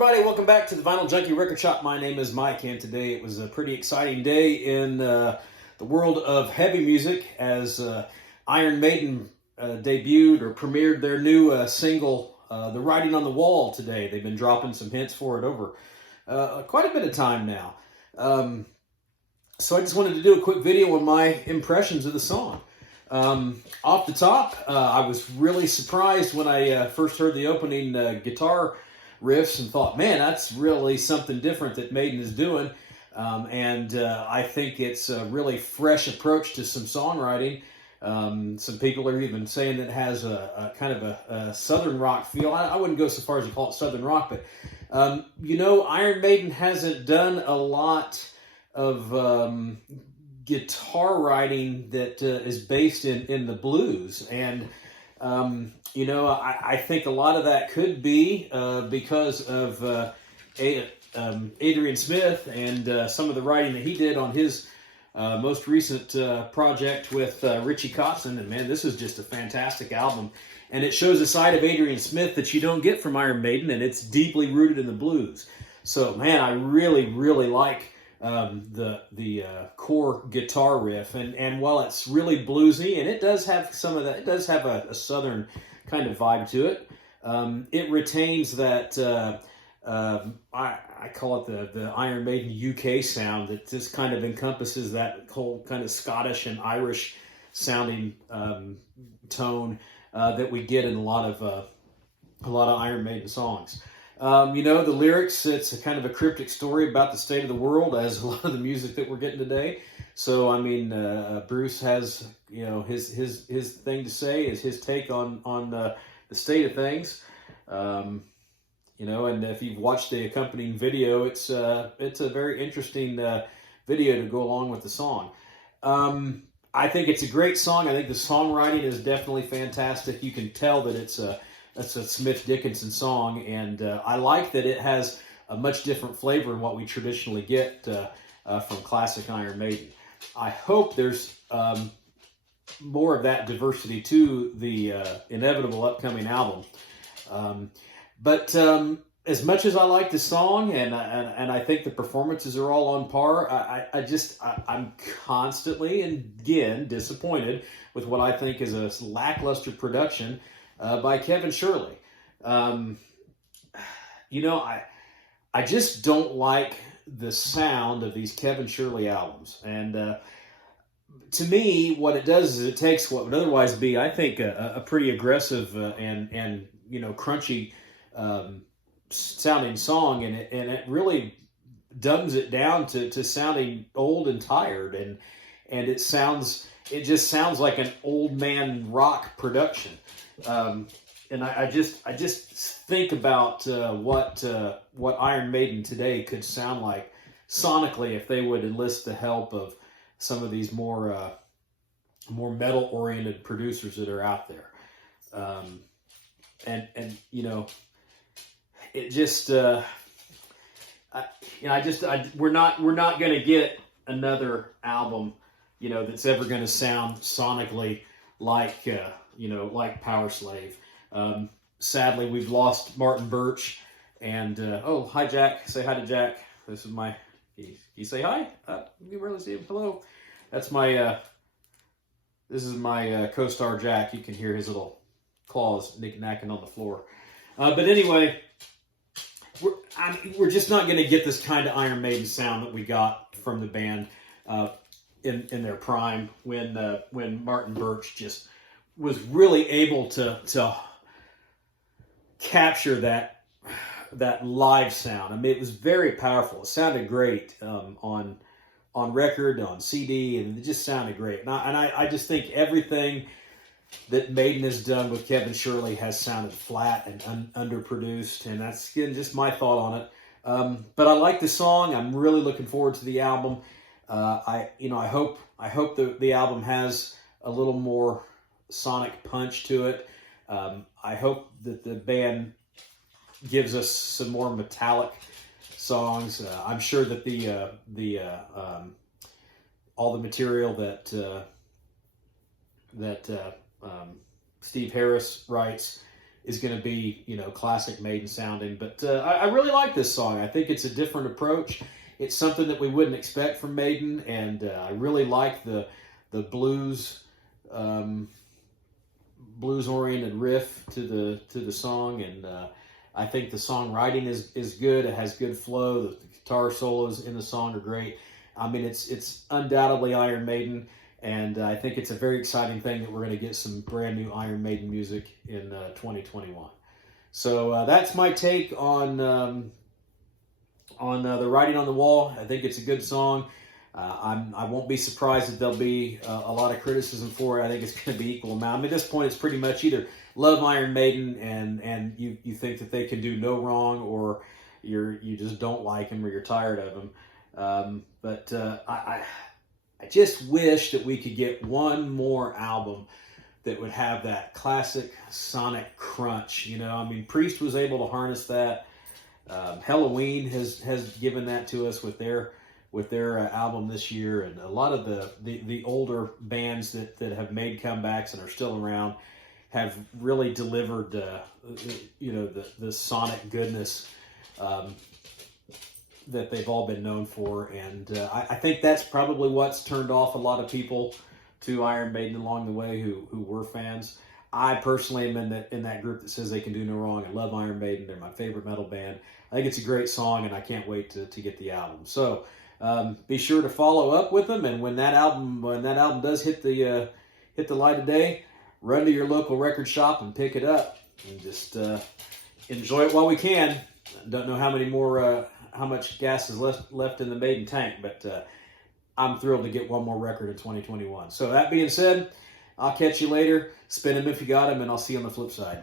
everybody. Welcome back to the Vinyl Junkie Record Shop. My name is Mike, and today it was a pretty exciting day in the world of heavy music as Iron Maiden debuted or premiered their new single, The Writing on the Wall, today. They've been dropping some hints for it over quite a bit of time now. So I just wanted to do a quick video on my impressions of the song. Off the top, I was really surprised when I first heard the opening guitar riffs and thought, man, that's really something different that Maiden is doing. I think it's a really fresh approach to some songwriting. Some people are even saying that it has a kind of a southern rock feel. I wouldn't go so far as to call it southern rock, but Iron Maiden hasn't done a lot of guitar writing that is based in the blues. And I think a lot of that could be because of Adrian Smith and some of the writing that he did on his most recent project with Richie Kotzen. And man, this is just a fantastic album. And it shows a side of Adrian Smith that you don't get from Iron Maiden, and it's deeply rooted in the blues. So man, I really, really like the core guitar riff, and while it's really bluesy, and it does have some of that, it does have a southern kind of vibe to it. It retains that I call it the Iron Maiden UK sound that just kind of encompasses that whole kind of Scottish and Irish sounding tone that we get in a lot of Iron Maiden songs. The lyrics, it's a kind of a cryptic story about the state of the world, as a lot of the music that we're getting today. So, I mean, Bruce has, his thing to say is his take on the state of things. And if you've watched the accompanying video, it's a very interesting video to go along with the song. I think it's a great song. I think the songwriting is definitely fantastic. You can tell that it's a Smith Dickinson song, and I like that it has a much different flavor than what we traditionally get from classic Iron Maiden. I hope there's more of that diversity to the inevitable upcoming album. But as much as I like the song, and I think the performances are all on par, I'm constantly and again disappointed with what I think is a lackluster production by Kevin Shirley. I just don't like the sound of these Kevin Shirley albums. And to me, what it does is it takes what would otherwise be, I think, a pretty aggressive and crunchy sounding song, and it really dumbs it down to sounding old and tired, and it just sounds like an old man rock production. And I just think about what Iron Maiden today could sound like sonically if they would enlist the help of some of these more metal-oriented producers that are out there. It just we're not going to get another album that's ever going to sound sonically like like Power Slave. Sadly, we've lost Martin Birch, and hi Jack, say hi to Jack. This is my, can you say hi? You can barely see him. Hello. That's my this is my co-star Jack. You can hear his little claws knick-knacking on the floor. But anyway, we're just not going to get this kind of Iron Maiden sound that we got from the band in their prime, when Martin Birch just was really able to capture that live sound. I mean, it was very powerful. It sounded great on record, on CD, and it just sounded great. And I just think everything that Maiden has done with Kevin Shirley has sounded flat and underproduced, and that's, again, just my thought on it. But I like the song. I'm really looking forward to the album. I hope the album has a little more sonic punch to it. I hope that the band gives us some more metallic songs. I'm sure that all the material that Steve Harris writes is going to be, classic Maiden sounding. But I really like this song. I think it's a different approach. It's something that we wouldn't expect from Maiden, and I really like the blues oriented riff to the song, and I think the songwriting is good. It has good flow. The guitar solos in the song are great. I mean, it's undoubtedly Iron Maiden, and I think it's a very exciting thing that we're going to get some brand new Iron Maiden music in 2021. So that's my take on the Writing on the Wall. I think it's a good song. I won't be surprised if there'll be a lot of criticism for it. I think it's going to be equal amount. I mean, at this point, it's pretty much either love Iron Maiden and you think that they can do no wrong, or you just don't like them, or you're tired of them. But I just wish that we could get one more album that would have that classic sonic crunch. I mean, Priest was able to harness that. Halloween has given that to us with their album this year, and a lot of the older bands that have made comebacks and are still around have really delivered the sonic goodness that they've all been known for, and I think that's probably what's turned off a lot of people to Iron Maiden along the way who were fans. I personally am in that group that says they can do no wrong. I love Iron Maiden. They're my favorite metal band. I think it's a great song, and I can't wait to get the album. So be sure to follow up with them, and when that album does hit the light of day, run to your local record shop and pick it up, and just enjoy it while we can. Don't know how much gas is left in the Maiden tank, but I'm thrilled to get one more record in 2021. So that being said, I'll catch you later. Spin them if you got them, and I'll see you on the flip side.